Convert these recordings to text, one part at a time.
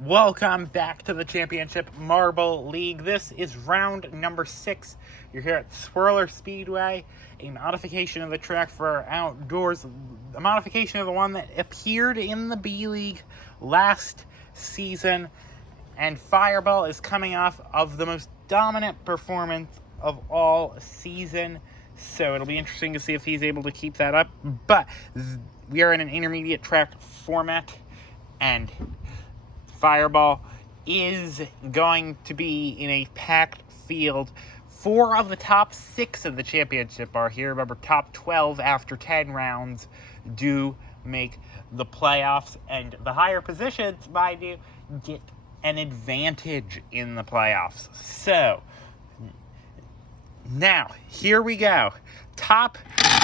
Welcome back to the Championship Marble League. This is round number 6. You're here at Spinner Speedway, a modification of the track for outdoors, a modification of the one that appeared in the B League last season. And Fireball is coming off of the most dominant performance of all season, so it'll be interesting to see if he's able to keep that up. But we are in an intermediate track format, and Fireball is going to be in a packed field. 4 of the top 6 of the championship are here. Remember, top 12 after 10 rounds do make the playoffs, and the higher positions, mind you, get an advantage in the playoffs. So, now, here we go. Top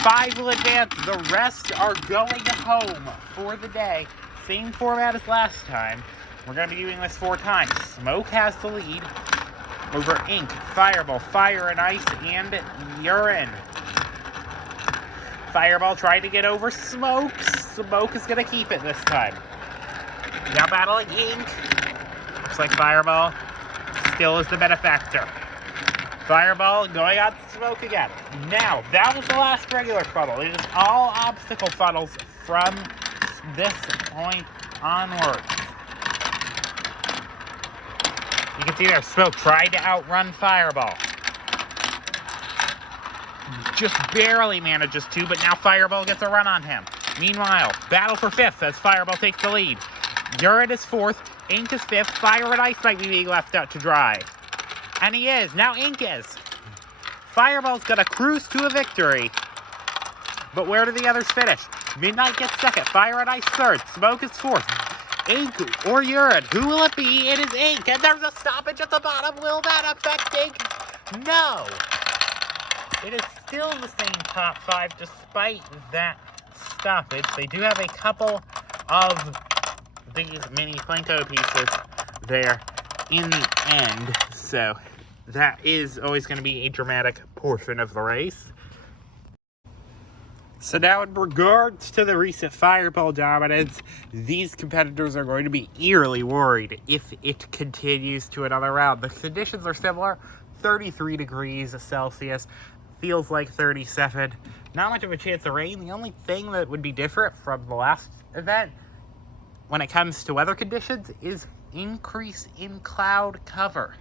5 will advance. The rest are going home for the day. Same format as last time. We're going to be doing this 4 times. Smoke has the lead over Ink, Fireball, Fire and Ice, and Urine. Fireball tried to get over Smoke. Smoke is going to keep it this time. Now battling Ink. Looks like Fireball still is the benefactor. Fireball going on Smoke again. Now, that was the last regular funnel. It is all obstacle funnels from this point onwards. You can see there, Smoke tried to outrun Fireball. Just barely manages to, but now Fireball gets a run on him. Meanwhile, battle for 5th as Fireball takes the lead. Urine is 4th, Ink is 5th, Fire and Ice might be being left out to dry. And he is. Now Ink is. Fireball's gonna cruise to a victory. But where do the others finish? Midnight gets 2nd, Fire and Ice 3rd, Smoke is 4th. Ink or Urine? Who will it be? It is Ink, and there's a stoppage at the bottom. Will that affect Ink? No. It is still the same top 5 despite that stoppage. They do have a couple of these mini Plinko pieces there in the end, so that is always going to be a dramatic portion of the race. So now in regards to the recent Fireball dominance, these competitors are going to be eerily worried if it continues to another round. The conditions are similar, 33 degrees Celsius, feels like 37. Not much of a chance of rain. The only thing that would be different from the last event when it comes to weather conditions is increase in cloud cover.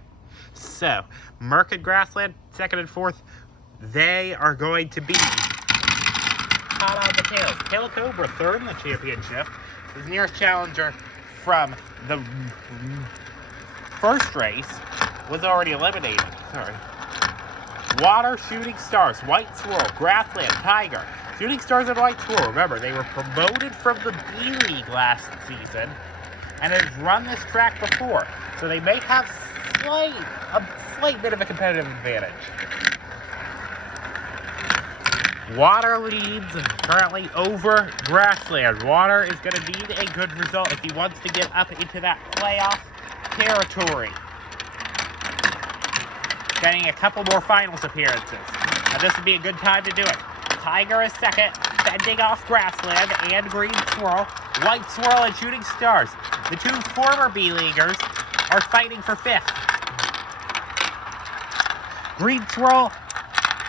So, Merc and Grassland, 2nd and 4th, they are going to be hot on the tails. Tail Cobra, 3rd in the championship. His nearest challenger from the first race was already eliminated. Sorry. Water, Shooting Stars, White Swirl, Grassland, Tiger. Shooting Stars and White Swirl, remember, they were promoted from the B League last season and have run this track before. So they may have a slight bit of a competitive advantage. Water leads currently over Grassland. Water is going to need a good result if he wants to get up into that playoff territory. Getting a couple more finals appearances. Now this would be a good time to do it. Tiger is 2nd, fending off Grassland and Green Swirl. White Swirl and Shooting Stars. The 2 former B-Leaguers are fighting for 5th. Green Swirl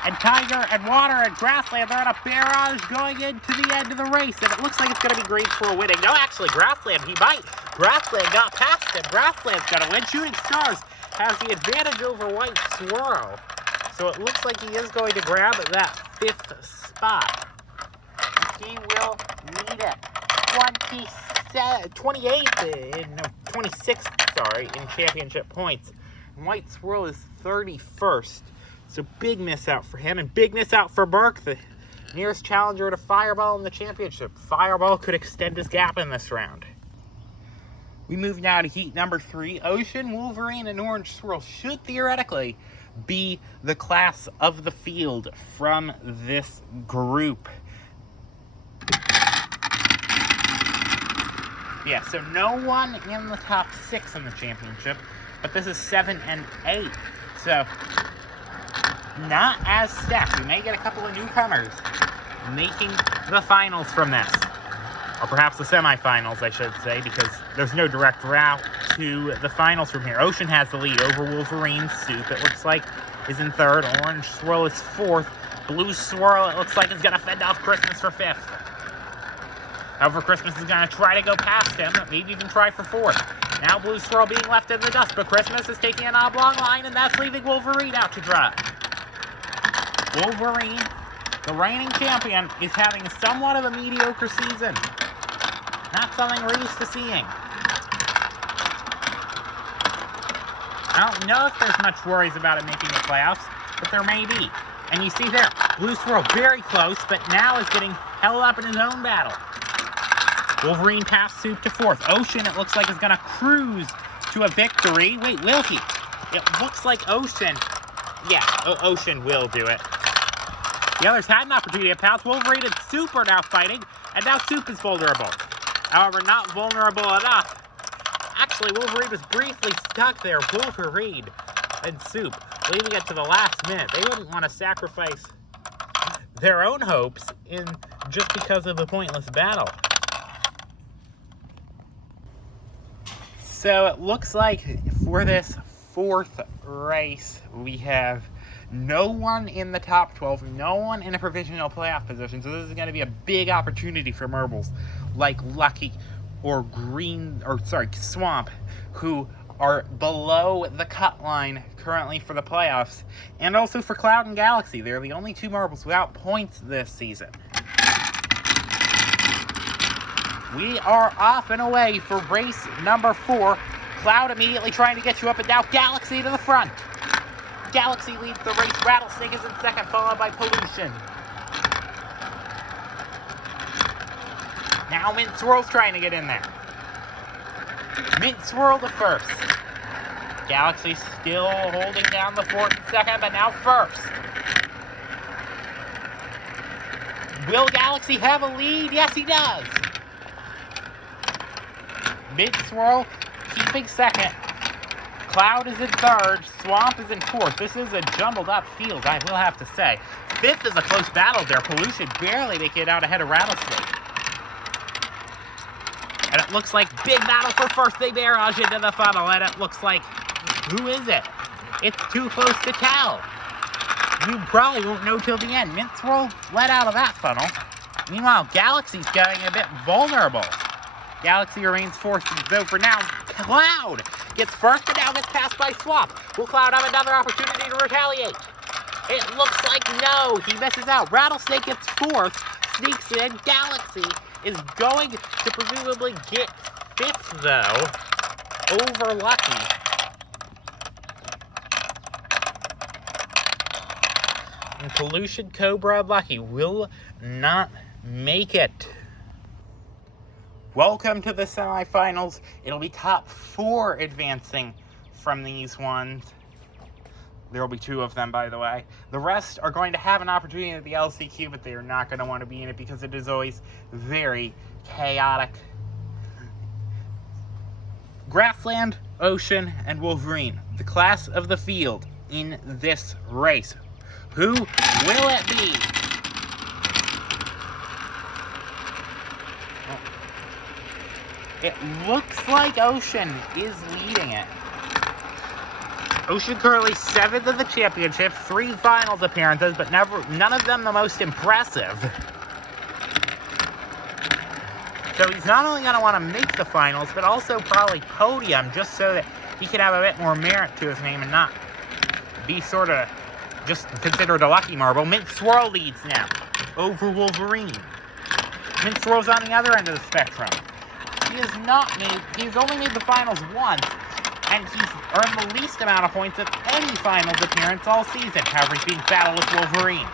and Tiger and Water and Grassland, they're on a barrage going into the end of the race, and it looks like it's going to be Green Swirl winning. No, actually, Grassland, he might. Grassland got past him. Grassland's going to win. Shooting Stars has the advantage over White Swirl, so it looks like he is going to grab that 5th spot. He will need it. 26th, in championship points. And White Swirl is 31st. So big miss out for him, and big miss out for Burke, the nearest challenger to Fireball in the championship. Fireball could extend his gap in this round. We move now to heat number 3. Ocean, Wolverine, and Orange Swirl should theoretically be the class of the field from this group. Yeah, so no one in the top 6 in the championship, but this is 7 and 8. So, not as stacked. We may get a couple of newcomers making the finals from this. Or perhaps the semifinals, I should say, because there's no direct route to the finals from here. Ocean has the lead over Wolverine. Soup, it looks like, is in third. Orange Swirl is fourth. Blue Swirl, it looks like, is going to fend off Christmas for fifth. However, Christmas is going to try to go past him, maybe even try for fourth. Now Blue Swirl being left in the dust, but Christmas is taking an oblong line, and that's leaving Wolverine out to dry. Wolverine, the reigning champion, is having somewhat of a mediocre season. Not something we're used to seeing. I don't know if there's much worries about it making the playoffs, but there may be. And you see there, Blue Swirl very close, but now is getting held up in his own battle. Wolverine passed Soup to fourth. Ocean, it looks like, is going to cruise to a victory. Wait, will he? It looks like Ocean. Yeah, Ocean will do it. The others had an opportunity to pass. Wolverine and Soup are now fighting, and now Soup is vulnerable. However, not vulnerable enough. Actually, Wolverine was briefly stuck there. Wolverine and Soup, leaving it to the last minute. They wouldn't want to sacrifice their own hopes just because of the pointless battle. So it looks like for this fourth race, we have no one in the top 12, no one in a provisional playoff position. So this is going to be a big opportunity for marbles like Lucky or Swamp, who are below the cut line currently for the playoffs, and also for Cloud and Galaxy. They're the only two marbles without points this season. We are off and away for race number 4. Cloud immediately trying to get you up and down. Galaxy to the front. Galaxy leads the race. Rattlesnake is in second, followed by Pollution. Now Mint Swirl's trying to get in there. Mint Swirl to first. Galaxy still holding down the fort in second, but now first. Will Galaxy have a lead? Yes, he does. Mint Swirl keeping second. Cloud is in third. Swamp is in fourth. This is a jumbled up field, I will have to say. Fifth is a close battle there. Pollution barely making it out ahead of Rattlesnake. And it looks like big battle for first. They barrage into the funnel, and it looks like, who is it? It's too close to tell. You probably won't know till the end. Mint Swirl let out of that funnel. Meanwhile, Galaxy's getting a bit vulnerable. Galaxy remains fourth and over now. Cloud gets first, but now gets passed by Swamp. Will Cloud have another opportunity to retaliate? It looks like no. He misses out. Rattlesnake gets fourth, sneaks in. Galaxy is going to presumably get fifth, though, over Lucky. And Pollution, Cobra, and Lucky will not make it. Welcome to the semifinals. It'll be top 4 advancing from these ones. There will be 2 of them, by the way. The rest are going to have an opportunity at the LCQ, but they are not going to want to be in it because it is always very chaotic. Grassland, Ocean, and Wolverine, the class of the field in this race. Who will it be? It looks like Ocean is leading it. Ocean currently 7th of the championship, 3 finals appearances, but none of them the most impressive. So he's not only going to want to make the finals, but also probably podium, just so that he can have a bit more merit to his name and not be sort of just considered a lucky marble. Mint Swirl leads now over Wolverine. Mint Swirl's on the other end of the spectrum. He's only made the finals once, and he's earned the least amount of points of any finals appearance all season. However, he's being battled with Wolverine.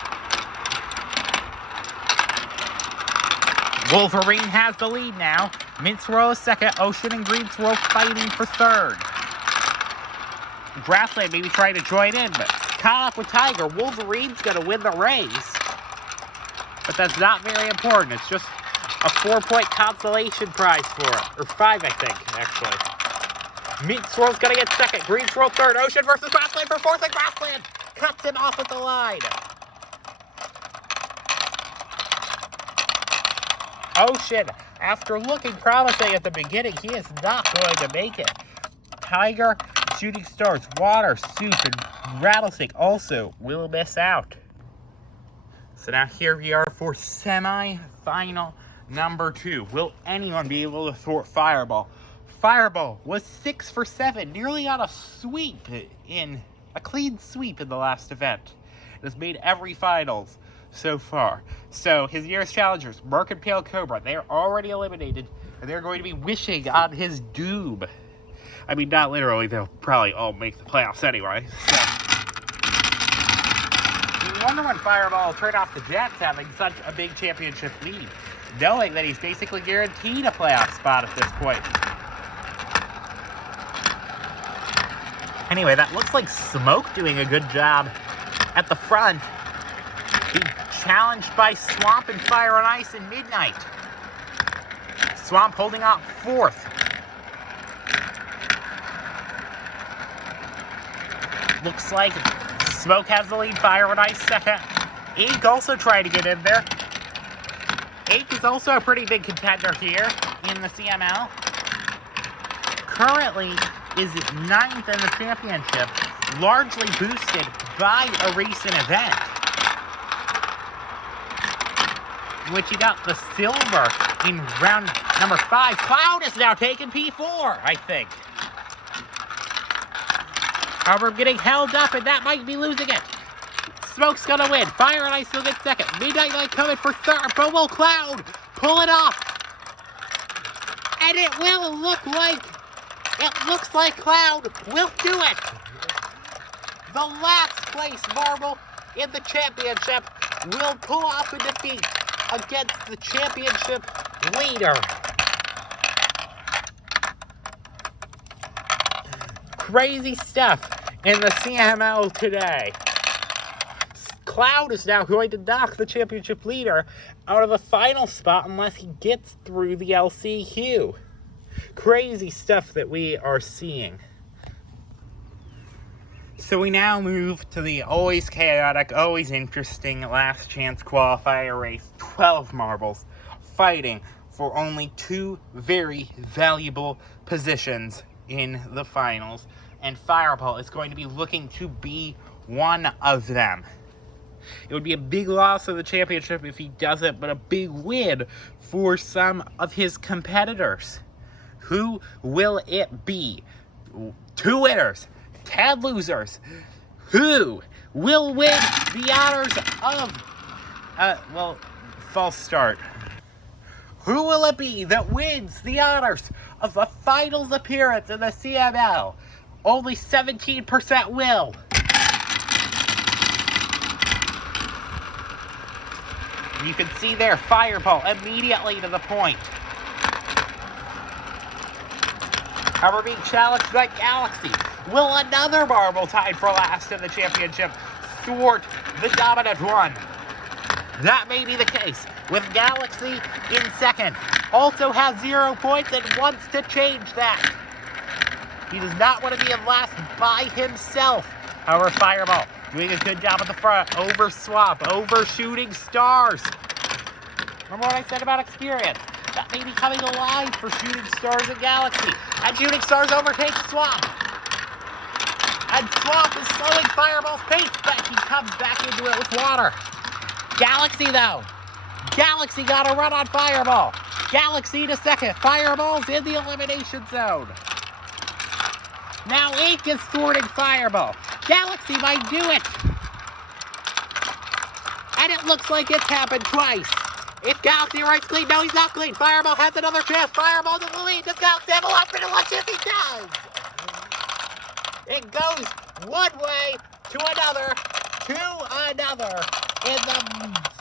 Wolverine has the lead now. Mint Swirl is second. Ocean and Green Swirl fighting for third. Grassland maybe trying to join in, but caught up with Tiger. Wolverine's going to win the race, but that's not very important. It's just a 4-point consolation prize for it. Or 5, I think, actually. Mint Swirl's going to get second. Green Swirl third. Ocean versus Grassland for fourth, and Grassland cuts him off at the line. Ocean, after looking promising at the beginning, he is not going to make it. Tiger, Shooting Stars, Water, Soup, and Rattlesnake also will miss out. So now here we are for semi-final number 2. Will anyone be able to thwart Fireball? Fireball was 6 for 7, nearly got a clean sweep in the last event. It has made every finals so far. So his nearest challengers, Merc and Pale Cobra, they're already eliminated, and they're going to be wishing on his doom. I mean, not literally, they'll probably all make the playoffs anyway. So you wonder when Fireball will turn off the Jets having such a big championship lead, knowing that he's basically guaranteed a playoff spot at this point. Anyway, that looks like Smoke doing a good job at the front. Being challenged by Swamp and Fire and Ice and Midnight. Swamp holding out 4th. Looks like Smoke has the lead, Fire and Ice 2nd. Ink also trying to get in there. Ink is also a pretty big contender here in the CML. Currently is 9th in the championship, largely boosted by a recent event, in which he got the silver in round number 5. Cloud is now taking P4, I think. However, getting held up, and that might be losing it. Smoke's gonna win. Fire and Ice will get 2nd. Midnight might come in for 3rd, but will Cloud pull it off? And it will look like, Cloud will do it. The last place marble in the championship will pull off a defeat against the championship leader. Crazy stuff in the CML today. Cloud is now going to knock the championship leader out of the final spot unless he gets through the LCQ. Crazy stuff that we are seeing. So we now move to the always chaotic, always interesting last chance qualifier race. 12 marbles fighting for only 2 very valuable positions in the finals. And Fireball is going to be looking to be one of them. It would be a big loss of the championship if he doesn't, but a big win for some of his competitors. Who will it be? 2 winners, 10 losers. Who will win the honors of, false start. Who will it be that wins the honors of the finals appearance in the CML? Only 17% will. You can see there, Fireball immediately to the point. However, being challenged by Galaxy. Will another marble tied for last in the championship thwart the dominant one? That may be the case, with Galaxy in 2nd. Also has 0 points and wants to change that. He does not want to be in last by himself. However, Fireball doing a good job at the front. Over Swamp, over Shooting Stars. Remember what I said about experience? That may be coming alive for Shooting Stars and Galaxy. And Shooting Stars overtakes Swamp. And Swamp is slowing Fireball's pace, but he comes back into it with Water. Galaxy, though. Galaxy got a run on Fireball. Galaxy to 2nd. Fireball's in the elimination zone. Now Ink is thwarting Fireball. Galaxy might do it. And it looks like it's happened twice. If Galaxy writes clean, no, he's not clean. Fireball has another chance. Fireball to the lead. Does Galaxy have a lot for the lunch? Yes, he does. It goes one way to another, in the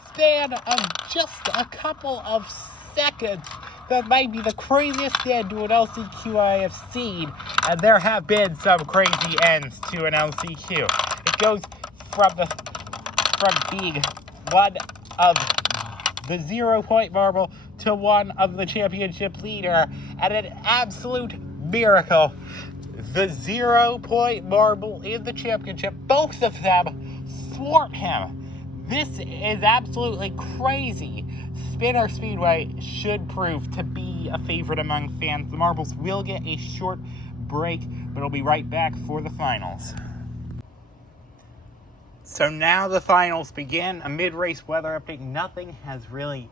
span of just a couple of seconds. That might be the craziest end to an LCQ I have seen, and there have been some crazy ends to an LCQ. It goes from being one of the 0-point marble to one of the championship leader, and an absolute miracle. The 0-point marble in the championship, both of them thwart him. This is absolutely crazy. Spinner Speedway should prove to be a favorite among fans. The marbles will get a short break, but it'll be right back for the finals. So now the finals begin. A mid-race weather update. Nothing has really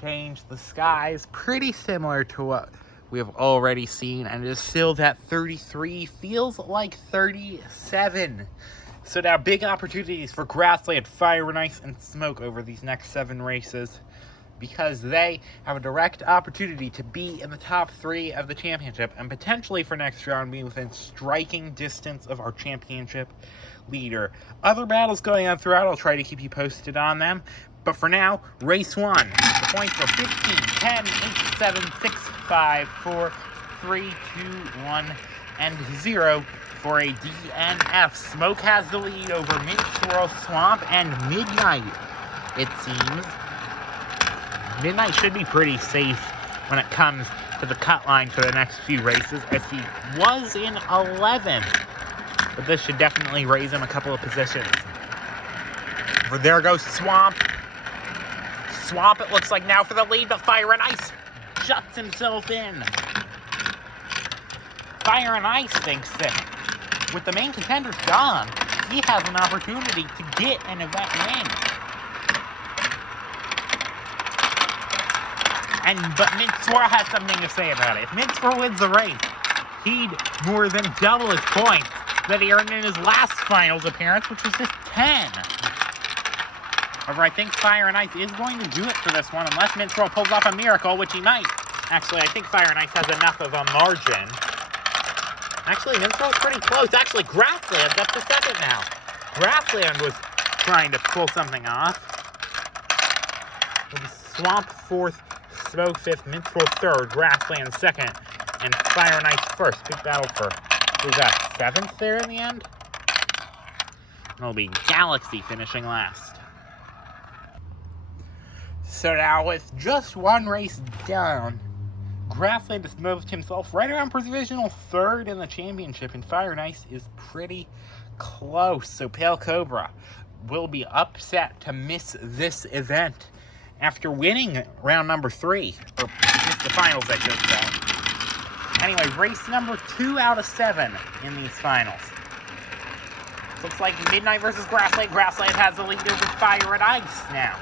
changed. The sky is pretty similar to what we have already seen, and it is still that 33, feels like 37. So now big opportunities for Grassland, Fire and Ice, and Smoke over these next 7 races, because they have a direct opportunity to be in the top 3 of the championship, and potentially for next round be within striking distance of our championship leader. Other battles going on throughout, I'll try to keep you posted on them. But for now, race 1. The points are 15, 10, 8, 7, 6, 5, 4, 3, 2, 1, and 0 for a DNF. Smoke has the lead over Mint Swirl, Swamp, and Midnight, it seems. Midnight should be pretty safe when it comes to the cut line for the next few races, as he was in 11th. But this should definitely raise him a couple of positions. For there goes Swamp. Swamp, it looks like now for the lead, but Fire and Ice shuts himself in. Fire and Ice thinks that with the main contenders gone, he has an opportunity to get an event win. But Mint Swirl has something to say about it. If Mint Swirl wins the race, he'd more than double his points that he earned in his last finals appearance, which was just 10. However, I think Fire and Ice is going to do it for this one, unless Mint Swirl pulls off a miracle, which he might. Actually, I think Fire and Ice has enough of a margin. Actually, Mint Swirl's pretty close. Actually, Grassland's up to 2nd now. Grassland was trying to pull something off. It'll be Swamp 4th, Smoke 5th, Mint Swirl 3rd, Grassland 2nd, and Fire and Ice 1st. Big battle for, who's that, 7th there in the end? It'll be Galaxy finishing last. So now, with just one race down, Grassland has moved himself right around provisional 3rd in the championship, and Fire and Ice is pretty close. So Pale Cobra will be upset to miss this event after winning round number 3, or miss the finals, I should say. Anyway, race number 2 out of 7 in these finals. Looks like Midnight versus Grassland. Grassland has the lead over Fire and Ice now.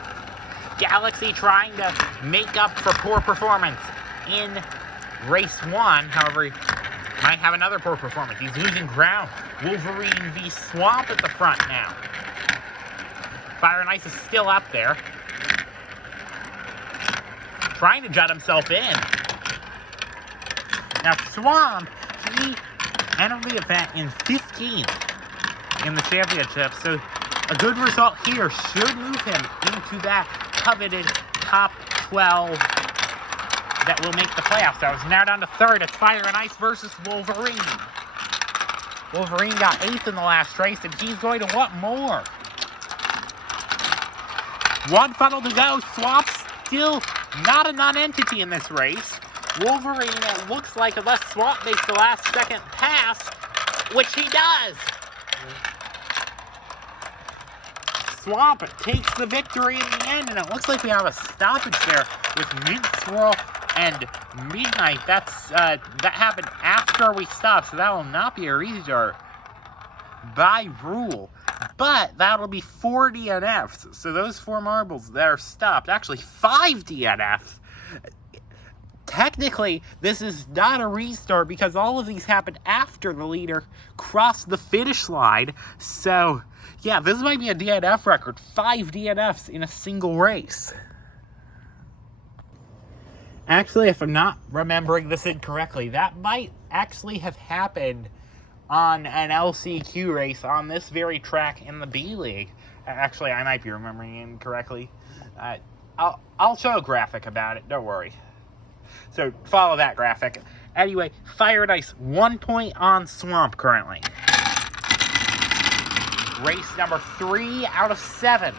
Galaxy trying to make up for poor performance in race 1. However, he might have another poor performance. He's losing ground. Wolverine v Swamp at the front now. Fire and Ice is still up there, trying to jut himself in. Now Swamp, he entered the event in 15th in the championship, so a good result here should move him into that coveted top 12 that will make the playoffs. That was now down to 3rd. It's Fire and Ice versus Wolverine. Wolverine got 8th in the last race, and he's going to want more. One funnel to go. Swamp's still not a non-entity in this race. Wolverine, it looks like, unless Swamp makes the last second pass, which he does. Swamp takes the victory in the end, and it looks like we have a stoppage there with Mint Swirl and Midnight. That happened after we stopped, so that will not be a restart by rule. But that'll be 4 DNFs. So those 4 marbles that are stopped, actually 5 DNFs. Technically, this is not a restart because all of these happened after the leader crossed the finish line. So, yeah, this might be a DNF record. 5 DNFs in a single race. Actually, if I'm not remembering this incorrectly, that might actually have happened on an LCQ race on this very track in the B-League. Actually, I might be remembering it incorrectly. I'll show a graphic about it, don't worry. So, follow that graphic. Anyway, Fire and Ice, 1 point on Swamp currently. Race number 3 out of 7.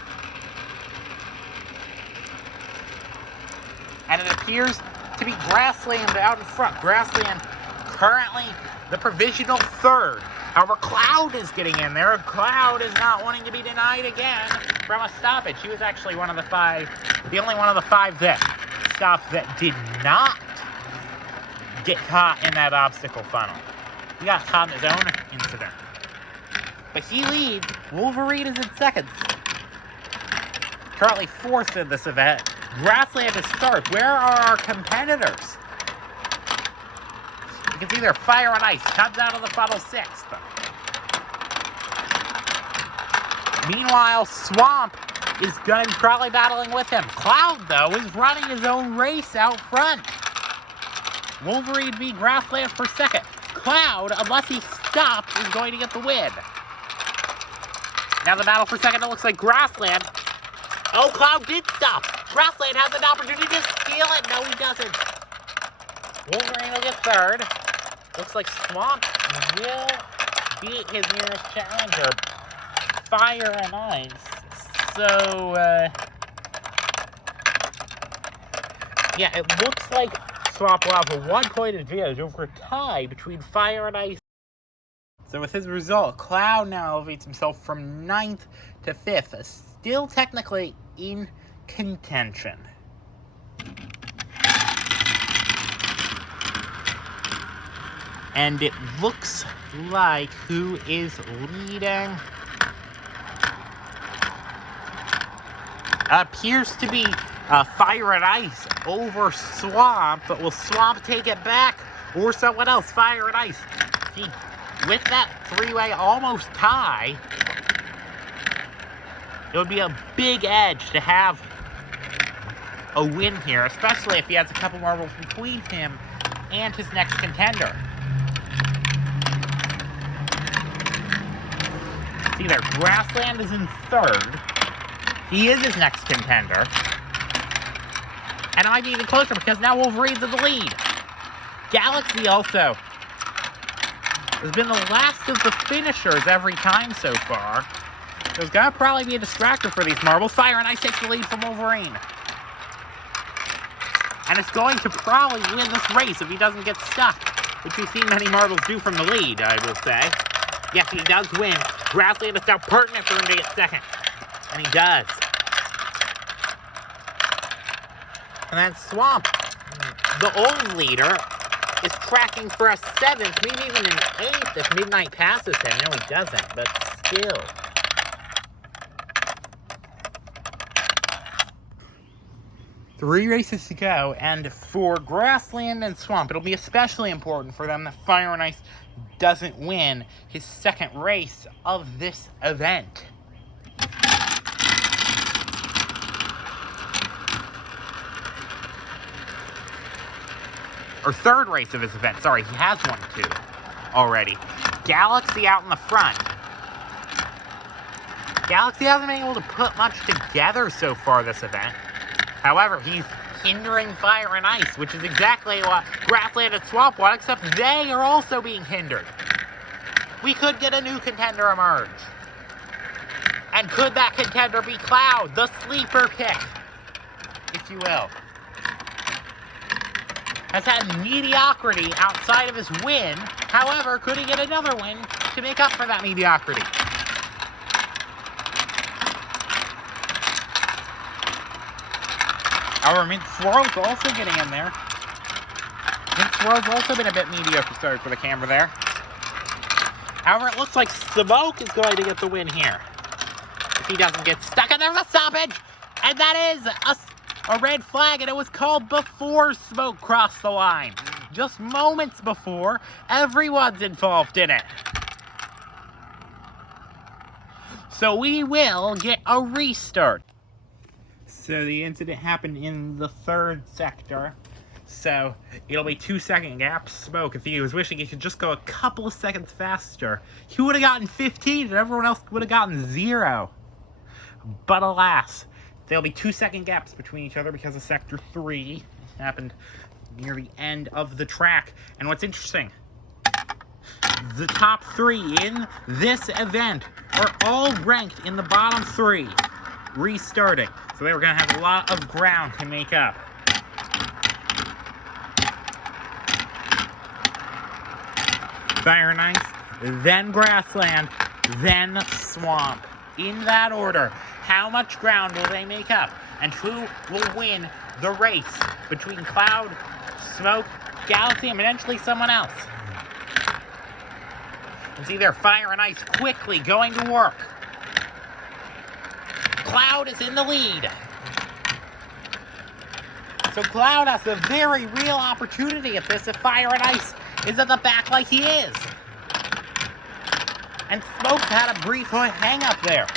And it appears to be Grassland out in front. Grassland currently the provisional 3rd. However, Cloud is getting in there. Cloud is not wanting to be denied again from a stoppage. He was actually one of the 5, the only one of the 5 that stopped that did not get caught in that obstacle funnel. he got caught in his own incident. But he leads. Wolverine is in second. Currently fourth in this event. Grassland is third. Where are our competitors? You can see there, Fire and Ice comes out of the funnel sixth. Meanwhile, Swamp is going to be probably battling with him. Cloud, though, is running his own race out front. Wolverine v. Grassland for second. Cloud, unless he stops, is going to get the win. Now the battle for second, it looks like Grassland. Oh, Cloud did stop. Grassland has an opportunity to steal it. No, he doesn't. Wolverine will get third. Looks like Swamp will beat his nearest challenger, Fire and Ice. So, yeah, it looks like Swamp will have a 1-point advantage over a tie between Fire and Ice. So with his result, Cloud now elevates himself from 9th to 5th, still technically in contention. And it looks like who is leading appears to be Fire and Ice over Swamp, but will Swamp take it back or someone else? Fire and Ice. With that three-way almost tie, it would be a big edge to have a win here, especially if he has a couple marbles between him and his next contender. See there, Grassland is in third. He is his next contender. And it might be even closer because now Wolverine's in the lead. Galaxy also has been the last of the finishers every time so far. There's going to probably be a distractor for these marbles. Fire and Ice takes the lead from Wolverine. And it's going to probably win this race if he doesn't get stuck, which we've seen many marbles do from the lead, I will say. Yes, he does win. Grassland is now pertinent for him to get second. And he does. And then Swamp, the old leader, is tracking for a 7th, maybe even an 8th if Midnight passes him. No, he doesn't, but still. Three races to go, and for Grassland and Swamp, it'll be especially important for them that Fire and Ice doesn't win his second race of this event. Or third race of his event. Sorry, he has won 2 already. Galaxy out in the front. Galaxy hasn't been able to put much together so far this event. However, he's hindering Fire and Ice, which is exactly what Grassland and Swamp want, except they are also being hindered. We could get a new contender emerge. And could that contender be Cloud, the sleeper pick, if you will? Has had mediocrity outside of his win. However, could he get another win to make up for that mediocrity? Our Mint Swirl's also getting in there. Mint Swirl's also been a bit mediocre, sorry for the camera there. However, it looks like Smoke is going to get the win here. If he doesn't get stuck, and there's a stoppage! And that is a red flag, and it was called before Smoke crossed the line. Just moments before, everyone's involved in it. So we will get a restart. So the incident happened in the third sector. So it'll be 2-second gap. Smoke, if he was wishing he could just go a couple of seconds faster, he would have gotten 15 and everyone else would have gotten 0. But alas, there'll be 2-second gaps between each other because of Sector 3 happened near the end of the track. And what's interesting, the top 3 in this event are all ranked in the bottom 3, restarting. So they were going to have a lot of ground to make up. Fire and Ice, then Grassland, then Swamp. In that order. How much ground will they make up? And who will win the race between Cloud, Smoke, Galaxy, and potentially someone else? You see there, Fire and Ice quickly going to work. Cloud is in the lead. So Cloud has a very real opportunity at this if Fire and Ice is at the back like he is. And Smoke had a brief hang up there.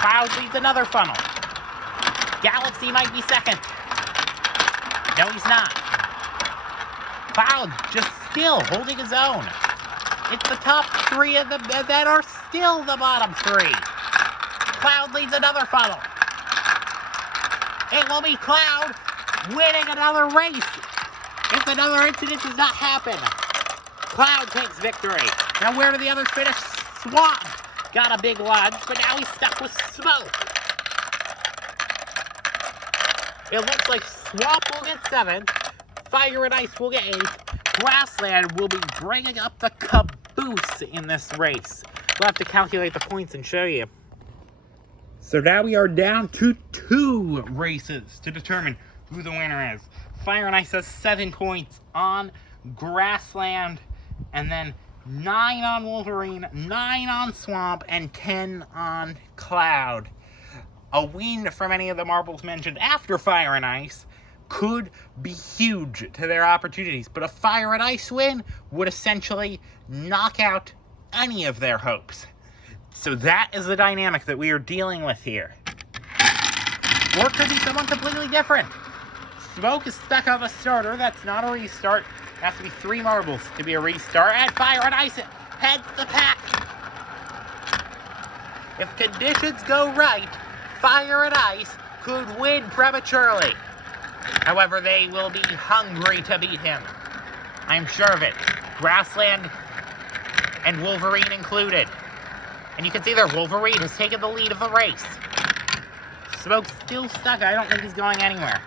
Cloud leads another funnel. Galaxy might be second. No, he's not. Cloud just still holding his own. It's the top three that are still the bottom three. Cloud leads another funnel. It will be Cloud winning another race if another incident does not happen. Cloud takes victory. Now where do the others finish? Swamp got a big lunge, but now he's stuck with Smoke. It looks like Swamp will get 7, Fire and Ice will get 8, Grassland will be bringing up the caboose in this race. We'll have to calculate the points and show you. So now we are down to 2 races to determine who the winner is. Fire and Ice has 7 points on Grassland, and then 9 on Wolverine, 9 on Swamp, and 10 on Cloud. A win from any of the marbles mentioned after Fire and Ice could be huge to their opportunities, but a Fire and Ice win would essentially knock out any of their hopes. So that is the dynamic that we are dealing with here. Or it could be someone completely different. Smoke is stuck on the starter. That's not a restart. It has to be 3 marbles to be a restart. And Fire and Ice heads the pack. If conditions go right, Fire and Ice could win prematurely. However, they will be hungry to beat him. I'm sure of it. Grassland and Wolverine included. And you can see there, Wolverine has taken the lead of the race. Smoke's still stuck. I don't think he's going anywhere.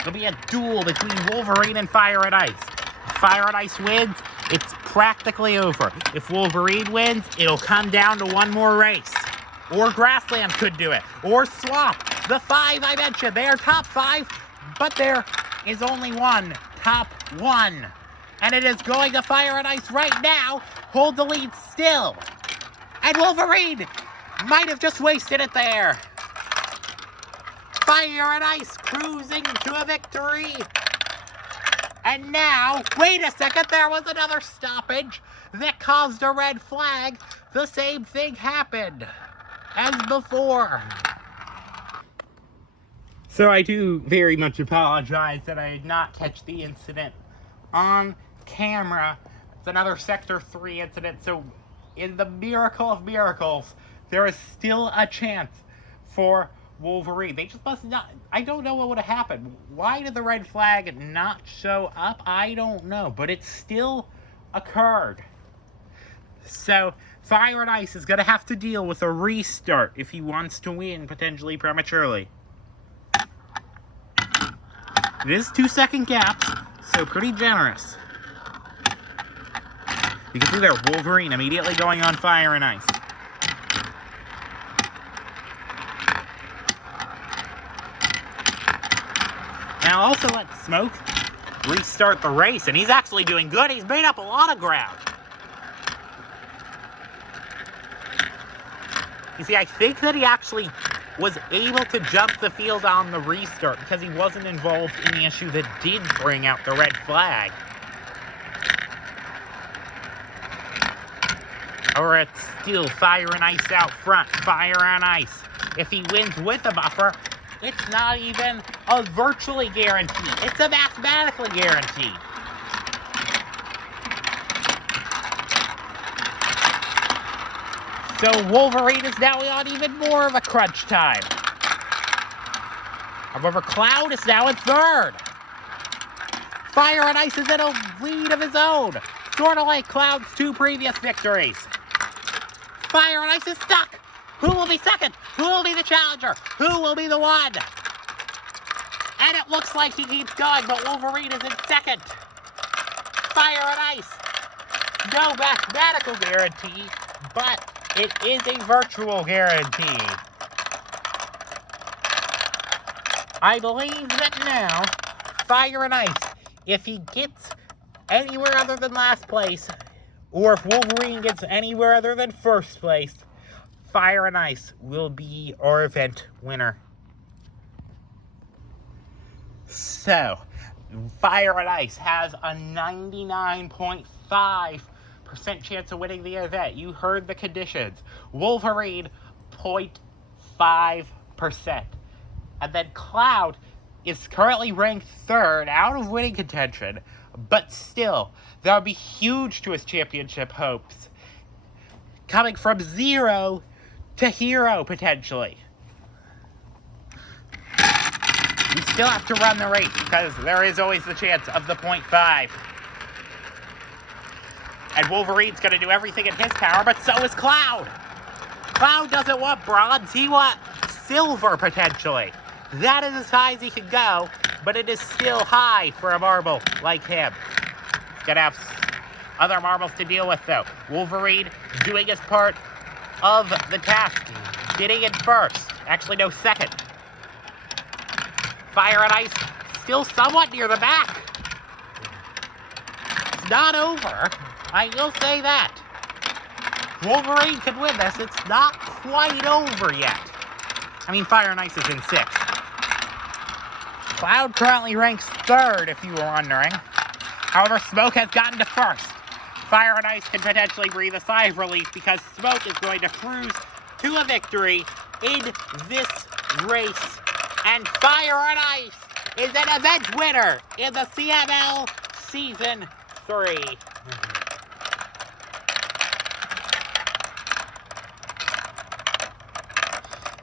It'll be a duel between Wolverine and Fire and Ice. If Fire and Ice wins, it's practically over. If Wolverine wins, it'll come down to one more race. Or Grassland could do it. Or Swamp. The 5 I mentioned, they are top 5, but there is only one top 1. And it is going to Fire and Ice right now. Hold the lead still. And Wolverine might have just wasted it there. Fire and Ice cruising to a victory. And now, wait a second, there was another stoppage that caused a red flag. The same thing happened as before. So I do very much apologize that I did not catch the incident on camera. It's another Sector 3 incident, so in the miracle of miracles, there is still a chance for Wolverine. They just must not, I don't know what would have happened. Why did the red flag not show up? I don't know, but it still occurred. So Fire and Ice is going to have to deal with a restart if he wants to win potentially prematurely. It is 2-second gaps, so pretty generous. You can see there, Wolverine immediately going on Fire and Ice. Now also let Smoke restart the race, and he's actually doing good. He's made up a lot of ground. You see, I think that he actually was able to jump the field on the restart because he wasn't involved in the issue that did bring out the red flag. Or it's still Fire and Ice out front. Fire and Ice. If he wins with a buffer, it's not even a virtually guaranteed. It's a mathematically guaranteed. So Wolverine is now on even more of a crunch time. However, Cloud is now in 3rd. Fire and Ice is in a lead of his own, sort of like Cloud's 2 previous victories. Fire and Ice is stuck. Who will be second? Who will be the challenger? Who will be the one? And it looks like he keeps going, but Wolverine is in 2nd. Fire and Ice. No mathematical guarantee, but it is a virtual guarantee. I believe that now, Fire and Ice, if he gets anywhere other than last place, or if Wolverine gets anywhere other than first place, Fire and Ice will be our event winner. So, Fire and Ice has a 99.5% chance of winning the event. You heard the conditions. Wolverine, 0.5%. And then Cloud is currently ranked third out of winning contention, but still, that would be huge to his championship hopes. Coming from 0 to hero, potentially. You still have to run the race because there is always the chance of the 0.5. And Wolverine's going to do everything in his power, but so is Cloud. Cloud doesn't want bronze, he wants silver, potentially. That is as high as he can go, but it is still high for a marble like him. Gonna have other marbles to deal with, though. Wolverine doing his part of the task, getting in first. Actually, no, second. Fire and Ice still somewhat near the back. It's not over. I will say that. Wolverine could win this. It's not quite over yet. I mean, Fire and Ice is in 6th. Cloud currently ranks 3rd, if you were wondering. However, Smoke has gotten to 1st. Fire and Ice can potentially breathe a sigh of relief because Smoke is going to cruise to a victory in this race. And Fire and Ice is an event winner in the CML Season 3.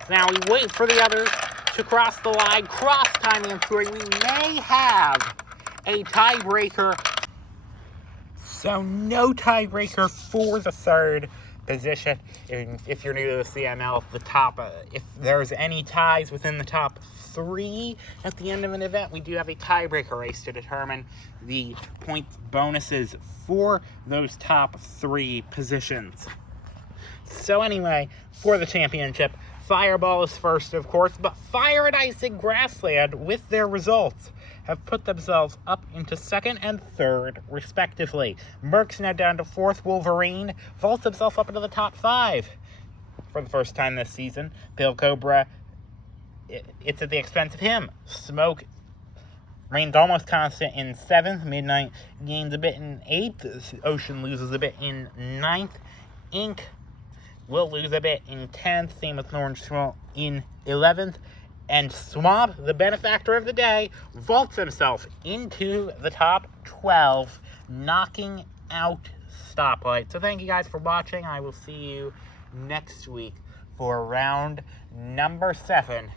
Now we wait for the others to cross the line, cross timing and scoring. We may have a tiebreaker. So no tiebreaker for the 3rd position. If you're new to the CML, the top, if there's any ties within the top 3 at the end of an event, we do have a tiebreaker race to determine the points bonuses for those top 3 positions. So anyway, for the championship, Fireball is first, of course, but Fire and Ice and Grassland, with their results, have put themselves up into 2nd and 3rd, respectively. Merc's now down to 4th. Wolverine vaults himself up into the top 5 for the first time this season. Pale Cobra, it's at the expense of him. Smoke reigns almost constant in 7th. Midnight gains a bit in 8th. Ocean loses a bit in 9th. Ink will lose a bit in 10th. Same with Orange Swirl in 11th. And Swamp, the benefactor of the day, vaults himself into the top 12, knocking out Stoplight. So thank you guys for watching. I will see you next week for round number 7